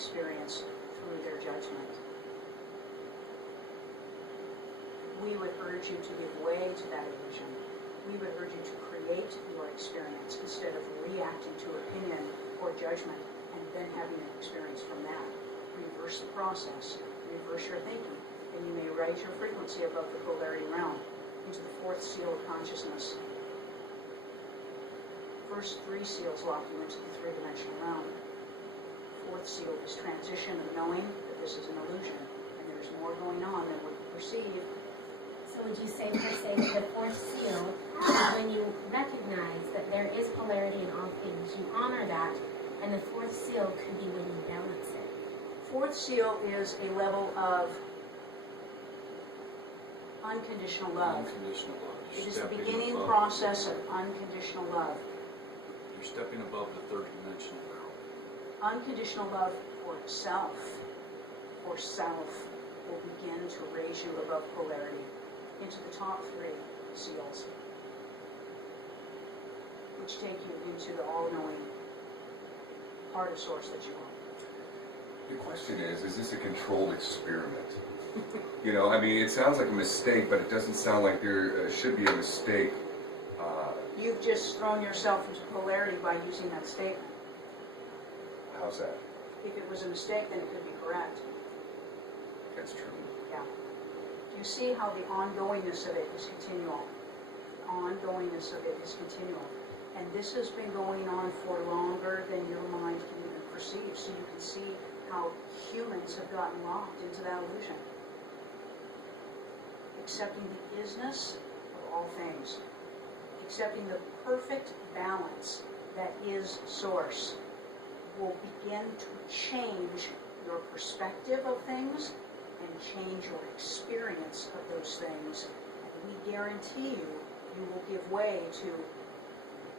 experience through their judgment. We would urge you to give way to that illusion. We would urge you to create your experience instead of reacting to opinion or judgment and then having an experience from that. Reverse the process, reverse your thinking, and you may raise your frequency above the polarity realm into the fourth seal of consciousness. First three seals lock you into the three-dimensional realm. Fourth seal is transition of knowing that this is an illusion and there's more going on than what you perceive. So would you say, per se, that the fourth seal is when you recognize that there is polarity in all things, you honor that, and the fourth seal could be when you balance it? Fourth seal is a level of unconditional love. Unconditional love. It is the beginning process of unconditional love. You're stepping above the third dimensional realm. Unconditional love for self will begin to raise you above polarity into the top three seals, which take you into the all-knowing part of Source that you are. The question is this a controlled experiment? You know, I mean, it sounds like a mistake, but it doesn't sound like there should be a mistake. You've just thrown yourself into polarity by using that statement. How's that? If it was a mistake, then it could be correct. That's true. Yeah. You see how the ongoingness of it is continual. The ongoingness of it is continual. And this has been going on for longer than your mind can even perceive. So you can see how humans have gotten locked into that illusion. Accepting the isness of all things. Accepting the perfect balance that is Source will begin to change your perspective of things and change your experience of those things. And we guarantee you will give way to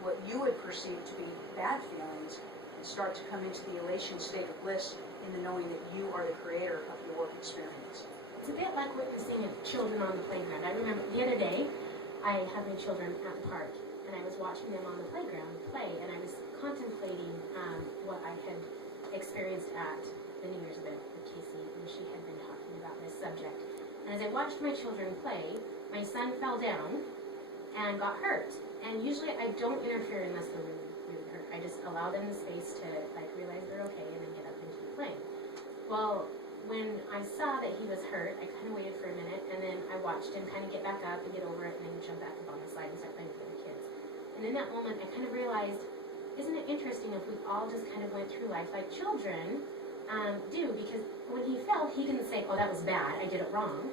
what you would perceive to be bad feelings and start to come into the elation state of bliss in the knowing that you are the creator of your experience. It's a bit like witnessing children on the playground. I remember the other day, I had my children at the park, and I was watching them on the playground play, and I was contemplating what I had experienced at the New Year's event with Casey, and she had been talking about this subject. And as I watched my children play, my son fell down and got hurt. And usually I don't interfere unless they're really hurt. I just allow them the space to realize they're okay and then get up and keep playing. Well, when I saw that he was hurt, I kind of waited for a minute, and then I watched him kind of get back up and get over it, and then jump back up on the slide and start playing with the kids. And in that moment, I kind of realized, isn't it interesting if we all just kind of went through life like children do? Because when he fell, he didn't say, oh, that was bad, I did it wrong.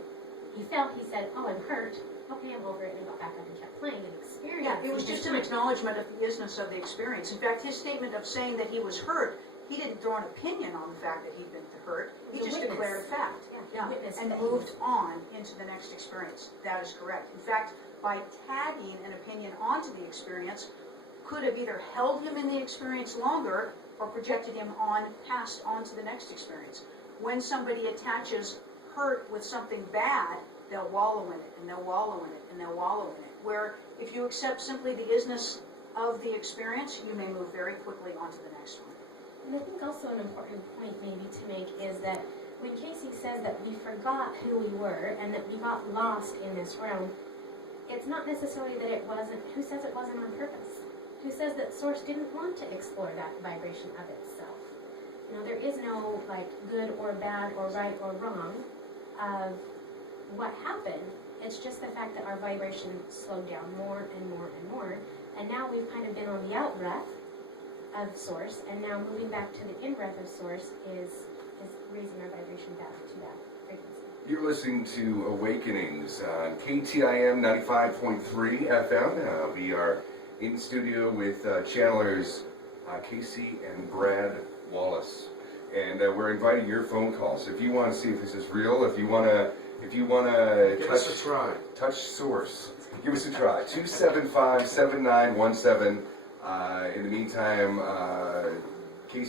He fell, he said, oh, I'm hurt, okay, I'm over it, and got back up and kept playing and experiencing. Yeah, it was just an acknowledgement of the isness of the experience. In fact, his statement of saying that he was hurt, he didn't throw an opinion on the fact that he'd been hurt. He just declared a fact. Yeah, and moved on into the next experience. That is correct. In fact, by tagging an opinion onto the experience, could have either held him in the experience longer or projected him onto the next experience. When somebody attaches hurt with something bad, they'll wallow in it, and they'll wallow in it, and they'll wallow in it. Where if you accept simply the isness of the experience, you may move very quickly on to the next one. And I think also an important point maybe to make is that when Casey says that we forgot who we were and that we got lost in this realm, it's not necessarily that it wasn't, who says it wasn't on purpose? Who says that Source didn't want to explore that vibration of itself? You know, there is no good or bad or right or wrong of what happened. It's just the fact that our vibration slowed down more and more and more, and now we've kind of been on the out-breath of Source, and now moving back to the in-breath of Source is raising our vibration back to that frequency. You're listening to Awakenings on KTIM 95.3 FM. We are in studio with channelers Casey and Brad Wallace, and we're inviting your phone calls. If you want to see if this is real, if you want to Give us a try. Touch Source, give us a try. 275-7917. In the meantime, Casey